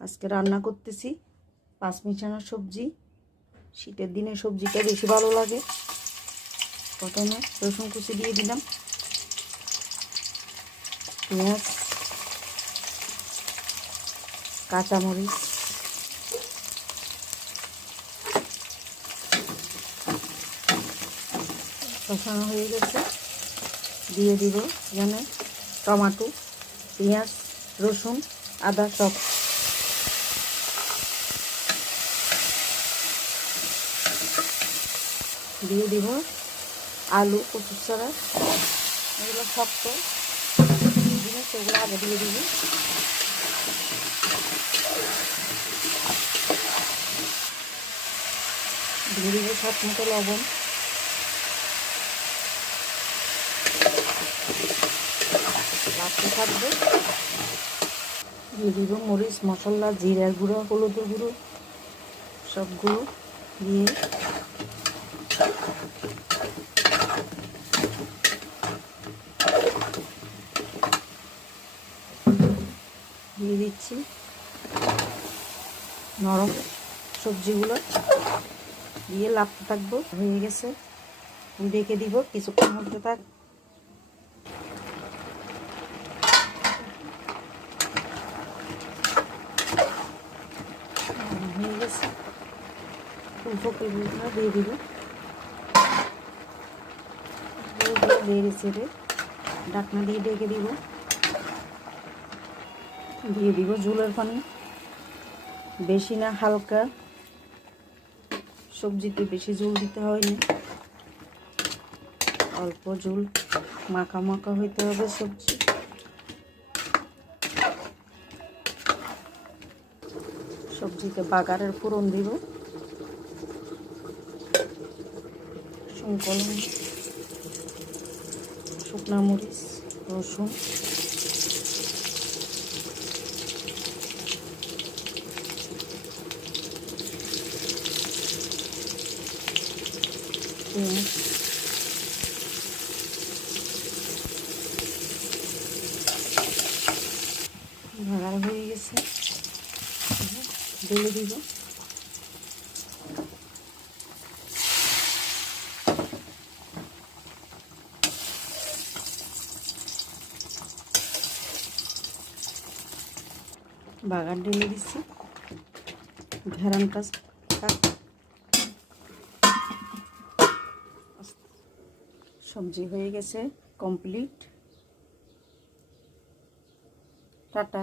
আজকে রান্না করতেছি পাঁচমিশানো সবজি। শীতের দিনে সবজিটা বেশি ভালো লাগে। প্রথমে রসুন কুচি দিয়ে দিলাম, পেঁয়াজ, কাঁচামরিচ, কষানো হয়ে গেছে। দিয়ে দিব এখানে টমেটো, পেঁয়াজ, রসুন, আদা সব। দিয়ে দিব আলু, কচুর চারা, এগুলো শক্ত জিনিস, এগুলো আগে দিয়ে দিব। দিয়ে দিব স্বাদ মতো লবণ। লাস্টে থাকবে দিয়ে দিব মরিচ মশলা, জিরার গুঁড়ো, হলুদের গুঁড়ো, সবগুলো দিয়ে দিয়ে দিচ্ছি নরম সবজিগুলো দিয়ে লাড়তে থাকবো। হয়ে গেছে, ঢেকে দিব কিছুক্ষণ মধ্যে থাক। হয়ে গেছে, ফুলকপিগুলো দিয়ে দিব, বেড়ে ছেড়ে ঢাকনা দিয়ে ঢেকে দিব। দিয়ে দিব ঝোলের পানি, বেশি না হালকা, সবজিতে বেশি ঝোল দিতে হয়নি, অল্প ঝোল, মাখা মাখা হইতে হবে সবজি। সবজিতে বাগারের ফোড়ন দিব, সংকলন, শুকনা মরিচ, রসুন, পেঁয়াজ, ভাগার হয়ে গেছে, ঢেলে দিব। বাগার ঢেলে দিচ্ছি, ঘেরানটা সবজি হয়ে গেছে কমপ্লিট। টাটা।